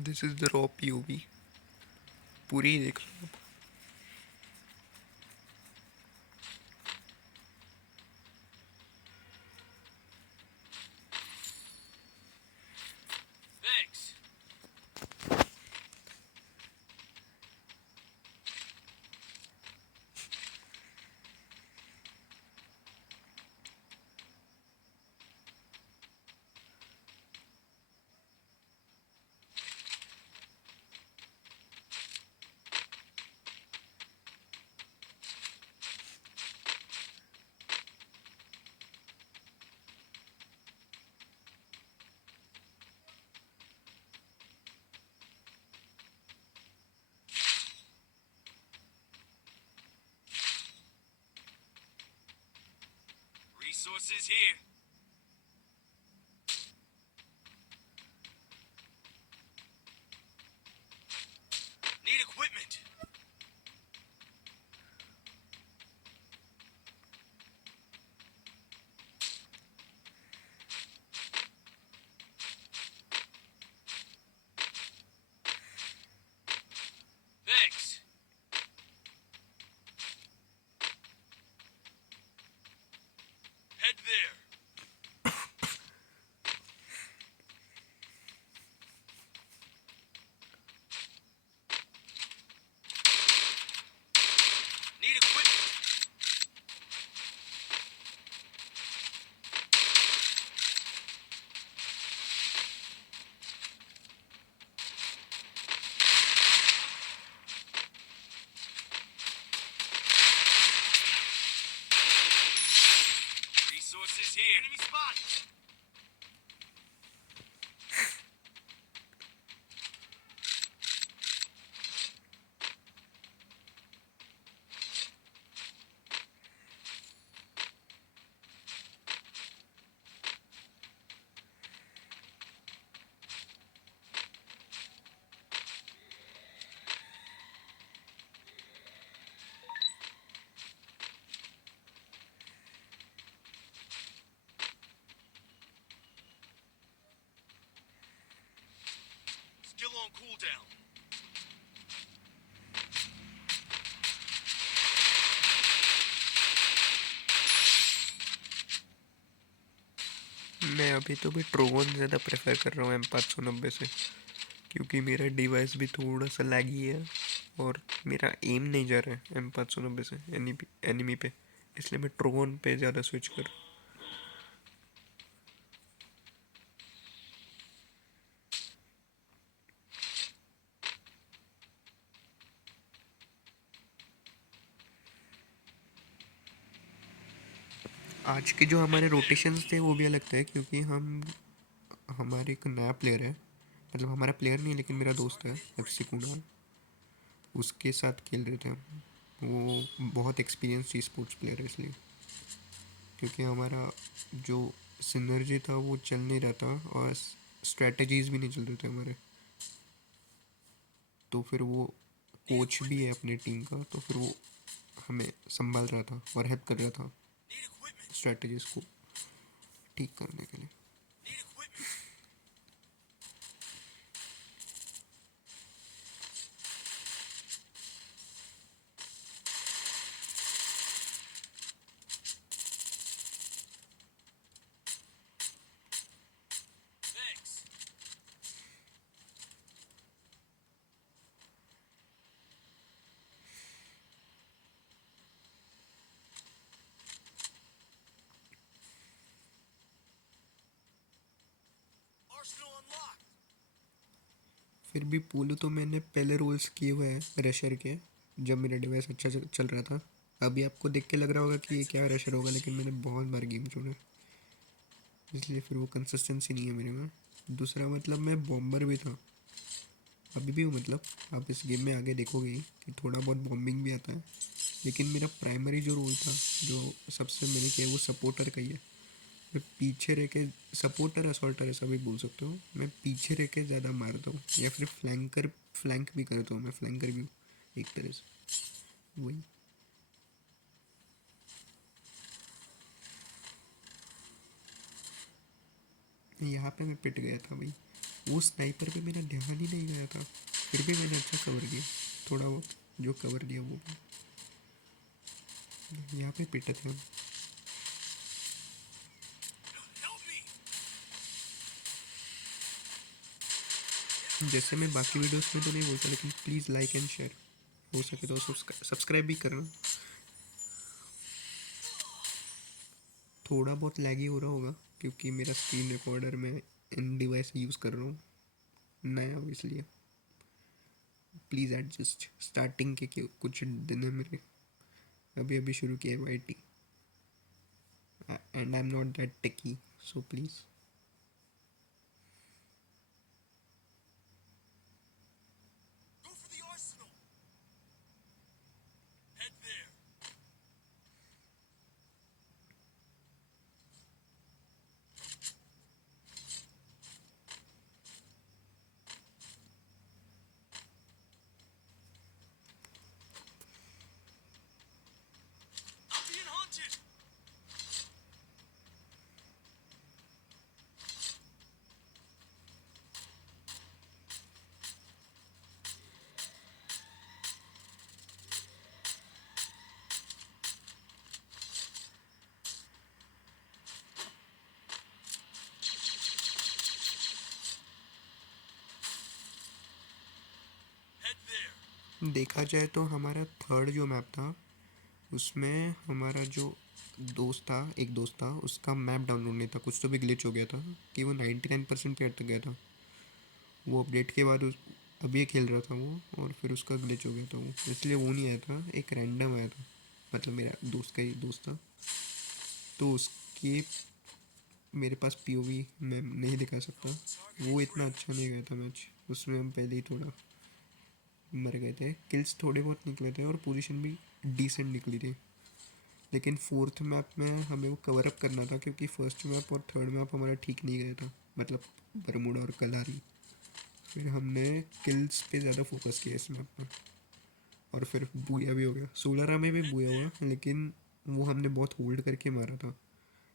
This is the raw POV, पूरी देख लो आप। Thanks. Resources here. Need equipment. Thanks. Head there. Need equipment. Resources here. Enemy spotted. Skill on cooldown. मैं अभी तो भी trogon ज़्यादा प्रेफर कर रहा हूँ M590 से, क्योंकि मेरा डिवाइस भी थोड़ा सा लैगी है और मेरा एम नहीं जा रहा है M590 से एनिमी पे, इसलिए मैं ट्रोगन पे ज़्यादा स्विच कर। आज के जो हमारे रोटेशंस थे वो भी अलग थे, क्योंकि हमारे एक नया प्लेयर है, मतलब हमारा प्लेयर नहीं लेकिन मेरा दोस्त है FC कुणाल, उसके साथ खेल रहे थे हम। वो बहुत एक्सपीरियंस स्पोर्ट्स प्लेयर है, इसलिए क्योंकि हमारा जो सिनर्जी था वो चल नहीं रहा था और स्ट्रेटजीज भी नहीं चल रहे थे हमारे, तो फिर वो कोच भी है अपनी टीम का, तो फिर वो हमें संभाल रहा था और हेल्प कर रहा था Need equipment. स्ट्रेटजीज को ठीक करने के लिए। Need equipment. Thanks. Arsenal unlocked. फिर भी पोलो तो मैंने पहले रोल्स किए हुए हैं रशर के, जब मेरा डिवाइस अच्छा चल रहा था। अभी आपको देख के लग रहा होगा कि ये क्या रशर होगा, लेकिन मैंने बहुत बार गेम छोड़ा, इसलिए फिर वो कंसिस्टेंसी नहीं है मेरे में। दूसरा मतलब मैं बॉम्बर भी था, अभी भी हूँ, मतलब आप इस गेम में आगे देखोगे ही कि थोड़ा बहुत बॉम्बिंग भी आता है, लेकिन मेरा प्राइमरी जो रोल था, जो सबसे मैंने किया, वो सपोर्टर का ही है। मैं पीछे रह के, सपोर्टर असॉल्टर ऐसा भी बोल सकते हो, मैं पीछे रह के ज़्यादा मारता हूँ, या फिर फ्लैंक भी करता हूँ, मैं फ्लैंकर भी हूँ एक तरह से, वही। यहाँ पे मैं पिट गया था भाई, वो स्नाइपर पे मेरा ध्यान ही नहीं गया था, फिर भी मैंने अच्छा कवर किया, थोड़ा बहुत जो कवर दिया वो भी। यहाँ पे पिटे थे हम। Help me! जैसे मैं बाकी वीडियोस में तो नहीं बोलता, लेकिन प्लीज़ लाइक एंड शेयर, हो सके तो सब्सक्राइब भी करना। थोड़ा बहुत लैगी हो रहा होगा क्योंकि मेरा स्क्रीन रिकॉर्डर मैं इन डिवाइस यूज़ कर रहा हूँ, नया हो इसलिए प्लीज़ एडजस्ट। स्टार्टिंग के कुछ दिन है मेरे, अभी अभी शुरू किया है YT, and I am not that techie, so please. Go for the arsenal! Head there. I'm being hunted! Head there. देखा जाए तो हमारा थर्ड जो मैप था उसमें हमारा जो दोस्त था, एक दोस्त था, उसका मैप डाउनलोड नहीं था, कुछ तो भी ग्लिच हो गया था कि वो 99% पे अटक गया था। वो अपडेट के बाद अभी ये खेल रहा था वो, और फिर उसका ग्लिच हो गया था वो, इसलिए वो नहीं आया था, एक रैंडम आया था, मतलब मेरा दोस्त का ही दोस्त था, तो उसके मेरे पास POV मैं नहीं दिखा सकता। वो इतना अच्छा नहीं गया था मैच, उसमें हम पहले ही थोड़ा मर गए थे, किल्स थोड़े बहुत निकले थे और पोजीशन भी डिसेंट निकली थी। लेकिन फोर्थ मैप में हमें वो कवर अप करना था क्योंकि फर्स्ट मैप और थर्ड मैप हमारा ठीक नहीं गया था, मतलब बरमुडा और कलारी। फिर हमने किल्स पे ज़्यादा फोकस किया इस मैप पर, और फिर बूया भी हो गया, सोलरा में भी बूया हुआ, लेकिन वो हमने बहुत होल्ड करके मारा था,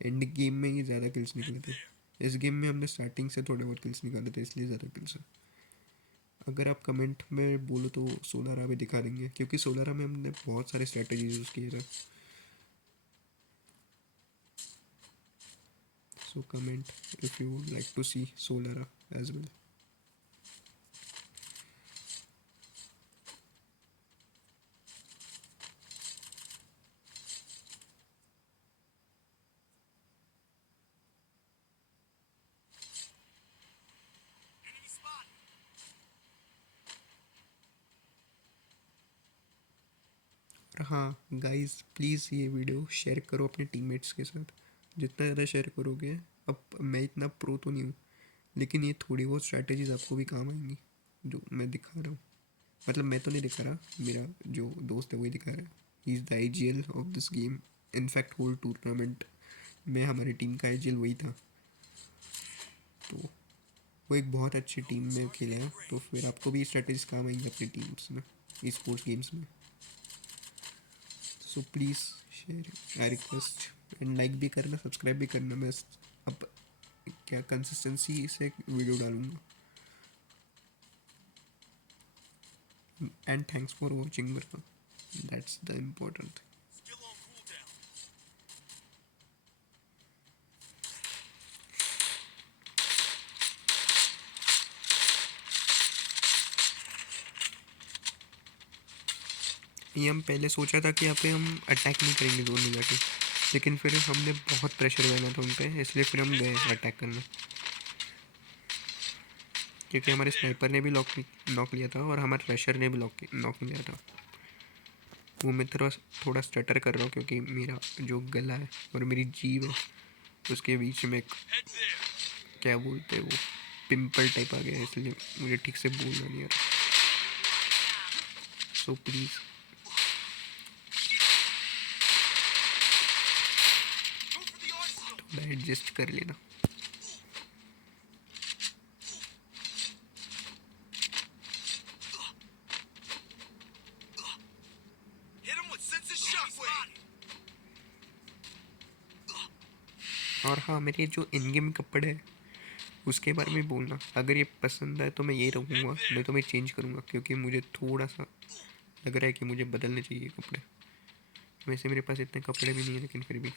एंड गेम में ही ज़्यादा किल्स निकले थे। इस गेम में हमने स्टार्टिंग से थोड़े बहुत किल्स निकाले थे, इसलिए ज़्यादा किल्स है। अगर आप कमेंट में बोलो तो सोलारा भी दिखा देंगे, क्योंकि सोलारा में हमने बहुत सारे स्ट्रेटजीज यूज़ किए थे। So comment if you would like to see Solara as well. Enemy spot! और हाँ गाइस, प्लीज़ ये वीडियो शेयर करो अपने टीममेट्स के साथ, जितना ज़्यादा शेयर करोगे। अब मैं इतना प्रो तो नहीं हूँ, लेकिन ये थोड़ी बहुत स्ट्रैटेजीज आपको भी काम आएंगी जो मैं दिखा रहा हूँ, मतलब मैं तो नहीं दिखा रहा, मेरा जो दोस्त है वही दिखा रहा है। He is the IGL of this game, in fact whole tournament में हमारी टीम का IGL वही था, तो वो एक बहुत अच्छी टीम में खेला है, तो फिर आपको भी स्ट्रैटेजीज काम आएंगी अपनी टीम्स में, स्पोर्ट्स गेम्स में। So please share I request, and like भी करना, सब्सक्राइब भी करना। मैं अब क्या कंसिस्टेंसी से वीडियो डालूंगा। And thanks for watching bro, that's the important. Still on cooldown. ये हम पहले सोचा था कि यहाँ पे हम अटैक नहीं करेंगे जोन में जाके, लेकिन फिर हमने बहुत प्रेशर बनाया था उन पर, इसलिए फिर हम गए अटैक करने, क्योंकि हमारे स्नाइपर ने भी नॉक लिया था और हमारे रशर ने भी नॉक लिया था। वो मैं थोड़ा स्टटर कर रहा हूँ क्योंकि मेरा जो गला है और मेरी जीभ है उसके बीच में एक Head there. क्या बोलते हैं वो पिंपल टाइप आ गया है, इसलिए मुझे ठीक से बोलना नहीं आ रहा। सो please Go for the arsenal! थोड़ा एडजस्ट कर लेना। Hit him with sense of shockwave! और हाँ, मेरे जो इन गेम कपड़े हैं उसके बारे में बोलना, अगर ये पसंद आए तो मैं ये रहूँगा, नहीं तो मैं चेंज करूँगा, क्योंकि मुझे थोड़ा सा लग रहा है कि मुझे बदलने चाहिए कपड़े। वैसे मेरे पास इतने कपड़े भी नहीं है, लेकिन फिर भी।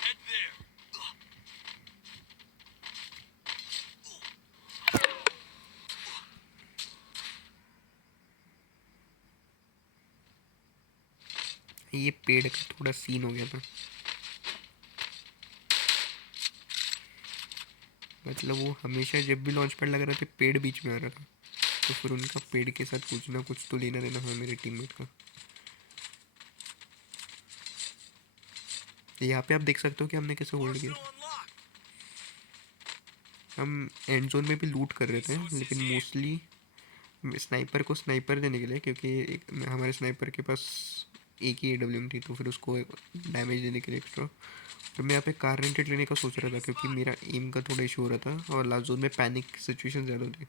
Head there. ये पेड़ का थोड़ा सीन हो गया था, मतलब वो हमेशा जब भी लॉन्च पैड लग रहा था पेड़ बीच में आ रहा था, तो फिर उनका पेड़ के साथ कुछ ना कुछ तो लेना देना है मेरे टीममेट का। यहाँ पे आप देख सकते हो कि हमने कैसे होल्ड किया। Arsenal unlocked. हम एंड जोन में भी लूट कर रहे थे, लेकिन मोस्टली स्नाइपर को स्नाइपर देने के लिए, क्योंकि हमारे स्नाइपर के पास एक ही AWM थी, तो फिर उसको डैमेज देने के लिए एक्स्ट्रा। फिर मैं यहाँ पे कार रेंटेड लेने का सोच रहा था, क्योंकि मेरा एम का थोड़ा इशू हो रहा था और लास्ट जोन में पैनिक सिचुएशन ज़्यादा होती।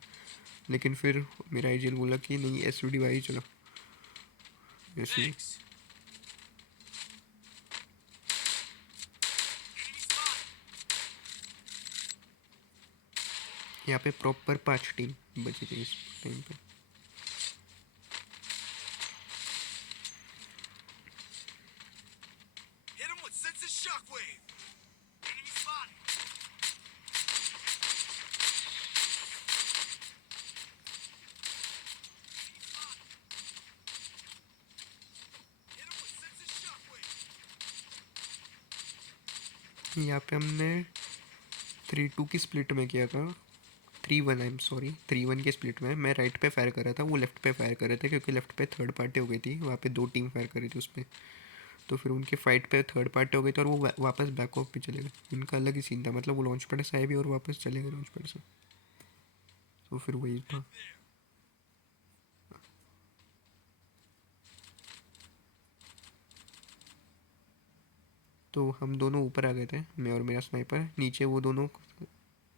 लेकिन फिर मेरा एजेंट बोला कि नहीं, SVD चलो, इसलिए। Thanks. Enemy spotted. यहाँ पे प्रॉपर 5 टीम बची थी इस टाइम पे। Hit him with senses shockwave. Enemy spotted. Hit him with senses shockwave. यहाँ पे हमने 3-2 की स्प्लिट में किया था, 3-1, आई एम सॉरी, 3-1 के स्प्लिट में मैं राइट पे फायर कर रहा था, वो लेफ्ट पे फायर कर रहे थे, क्योंकि लेफ्ट पे थर्ड पार्टी हो गई थी, वहाँ पे 2 टीम फायर कर रही थी उस पर। तो फिर उनके फाइट पे थर्ड पार्टी हो गई थी और वो वापस बैक ऑफ पे चले गए। उनका अलग ही सीन था, मतलब वो लॉन्च पैड से आए भी और वापस चले गए लॉन्च पैड से। तो फिर वही था। तो हम दोनों ऊपर आ गए थे, मैं और मेरा स्नाइपर। नीचे वो दोनों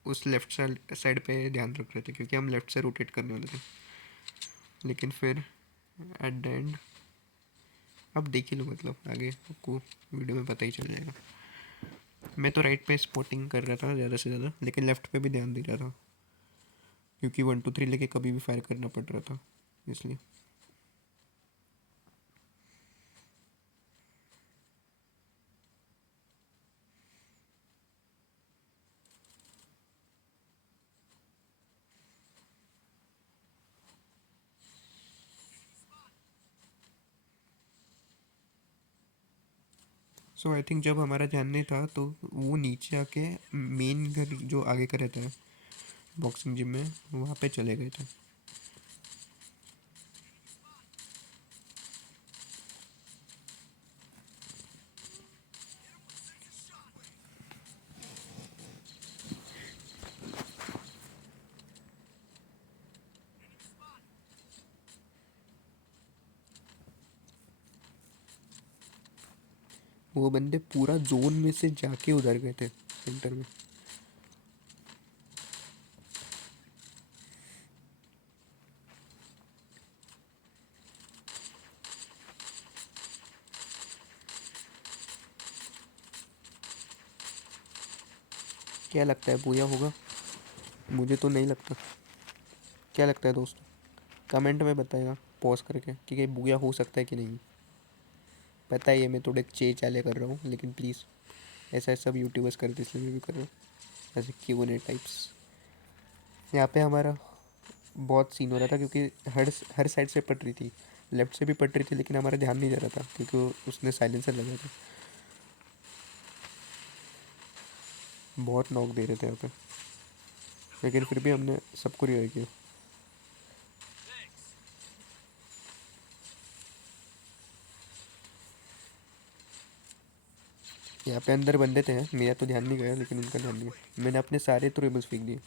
उस लेफ्ट साइड पे ध्यान रख रहे थे, क्योंकि हम लेफ्ट से रोटेट करने वाले थे। लेकिन फिर एट द एंड अब देख ही लो, मतलब आगे आपको वीडियो में पता ही चल जाएगा। मैं तो राइट पे स्पॉटिंग कर रहा था ज़्यादा से ज़्यादा, लेकिन लेफ्ट पे भी ध्यान दे रहा था, क्योंकि 1-2-3 लेके कभी भी फायर करना पड़ रहा था, इसलिए। सो आई थिंक जब हमारा ध्यान नहीं था, तो वो नीचे आके मेन घर जो आगे का रहता है बॉक्सिंग जिम में, वहाँ पे चले गए थे। वो बंदे पूरा जोन में से जाके उधर गए थे सेंटर में। क्या लगता है, बुया होगा? मुझे तो नहीं लगता। क्या लगता है दोस्तों? कमेंट में बताएगा पॉज करके कि ये बुया हो सकता है कि नहीं। पता है ये मैं थोड़े चे चाले कर रहा हूँ, लेकिन प्लीज़, ऐसा सब यूट्यूबर्स करते इसलिए मैं भी कर रहा हूँ, ऐसे Q&A टाइप्स। यहाँ पे हमारा बहुत सीन हो रहा था, क्योंकि हर साइड से पट रही थी, लेफ्ट से भी पट रही थी, लेकिन हमारा ध्यान नहीं जा रहा था, क्योंकि उसने साइलेंसर लगाया था। बहुत नॉक दे रहे थे यहाँ पे, लेकिन फिर भी हमने सबको रिवाइव किया। Thanks. यहाँ पे अंदर बंदे थे, मेरा तो ध्यान नहीं गया, लेकिन उनका ध्यान नहीं गया। मैंने अपने सारे ट्रेबल्स फेंक दिए,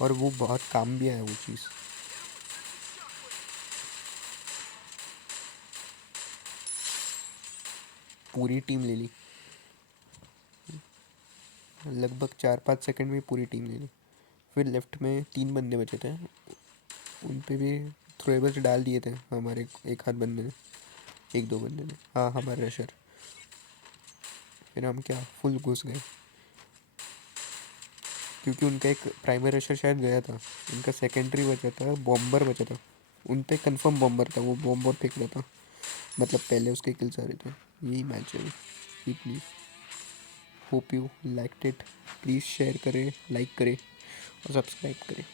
और वो बहुत काम भी आया वो चीज़। पूरी टीम ले ली, लगभग 4-5 सेकंड में पूरी टीम ले ली। फिर लेफ्ट में 3 बंदे बचे थे, उन पे भी थ्रोएबल्स डाल दिए थे हमारे एक हाथ बंदे ने, 1-2 बंदे ने, हाँ हमारे रशर। फिर हम क्या फुल घुस गए, क्योंकि उनका एक प्राइमरी रशर शायद गया था, उनका सेकेंडरी बचा था, बॉम्बर बचा था, उन पे कंफर्म बॉम्बर था, वो बॉम्बर फेंक रहा था, मतलब पहले उसके किल्स आ रहे थे। यही मैच है please. Hope you like it, please share करें, लाइक करें और सब्सक्राइब करें।